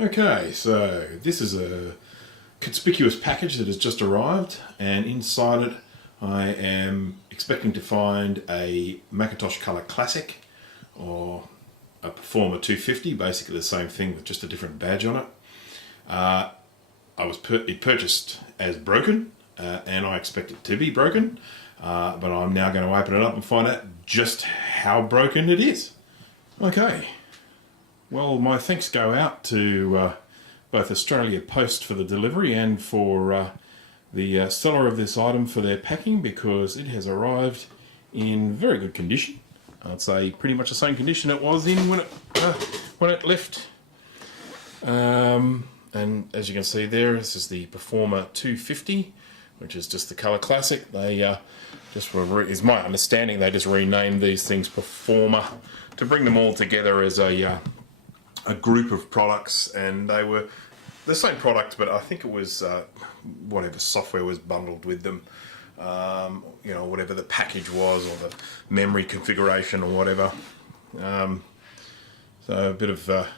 Okay, so this is a conspicuous package that has just arrived, and inside it I am expecting to find a Macintosh Color Classic or a Performa 250, basically the same thing with just a different badge on it. It purchased as broken, and I expect it to be broken, but I'm now going to open it up and find out just how broken it is. Okay. Well, my thanks go out to both Australia Post for the delivery and for the seller of this item for their packing, because it has arrived in very good condition. I'd say pretty much the same condition it was in when it left. And as you can see there, this is the Performa 250, which is just the Color Classic. They is my understanding, they just renamed these things Performa to bring them all together as a group of products, and they were the same product, but I think it was whatever software was bundled with them, you know, whatever the package was, or the memory configuration or whatever. So a bit of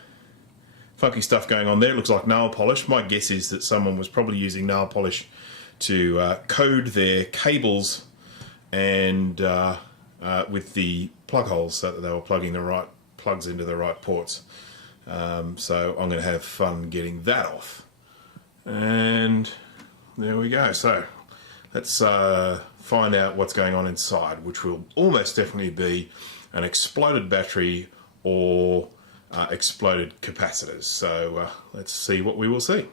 funky stuff going on there. Looks like nail polish. My guess is that someone was probably using nail polish to code their cables and with the plug holes, so that they were plugging the right plugs into the right ports. So I'm going to have fun getting that off. And there we go. So let's find out what's going on inside, which will almost definitely be an exploded battery or exploded capacitors. So let's see what we will see.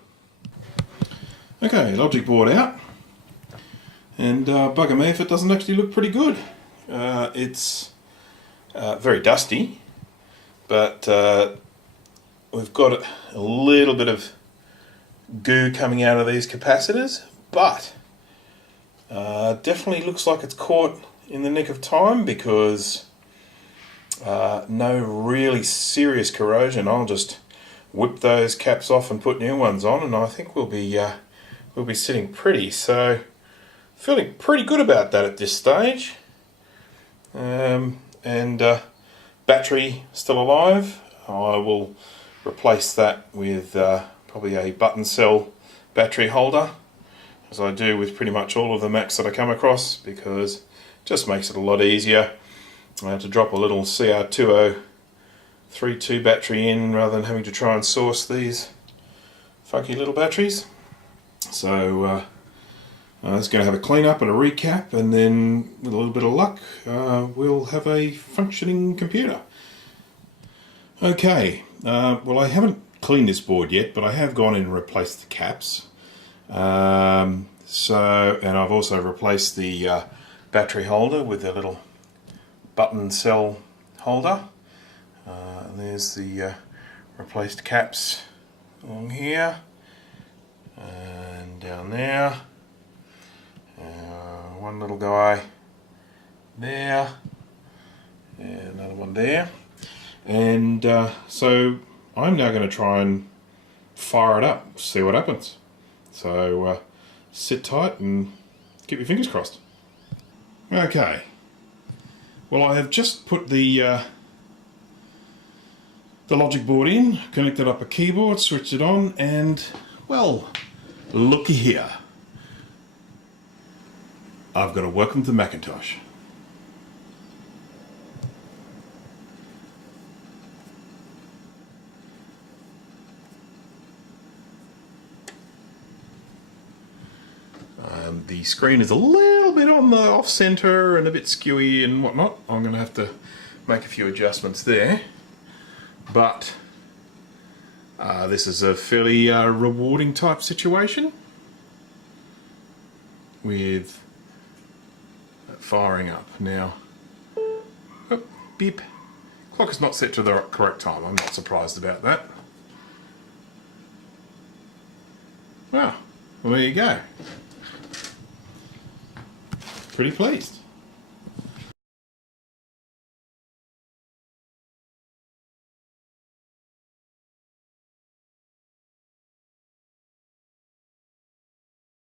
Okay, logic board out. And bugger me if it doesn't actually look pretty good. It's very dusty, but we've got a little bit of goo coming out of these capacitors, but definitely looks like it's caught in the nick of time, because no really serious corrosion. I'll just whip those caps off and put new ones on, and I think we'll be sitting pretty. So feeling pretty good about that at this stage. And battery still alive. I will replace that with probably a button cell battery holder, as I do with pretty much all of the Macs that I come across, because it just makes it a lot easier to drop a little CR2032 battery in rather than having to try and source these funky little batteries. So I'm just going to have a clean up and a recap, and then with a little bit of luck we'll have a functioning computer. Okay, well, I haven't cleaned this board yet, but I have gone in and replaced the caps. And I've also replaced the battery holder with a little button cell holder. And there's the replaced caps along here and down there. One little guy there, and another one there. And so I'm now going to try and fire it up, see what happens. So sit tight and keep your fingers crossed. Okay. Well, I have just put the logic board in, connected up a keyboard, switched it on, and, well, looky here. I've got a welcome to Macintosh. The screen is a little bit on the off-center and a bit skewy and whatnot. I'm going to have to make a few adjustments there. But this is a fairly rewarding type situation with firing up. Now, oh, beep. Clock is not set to the correct time. I'm not surprised about that. Well, there you go. Pretty pleased.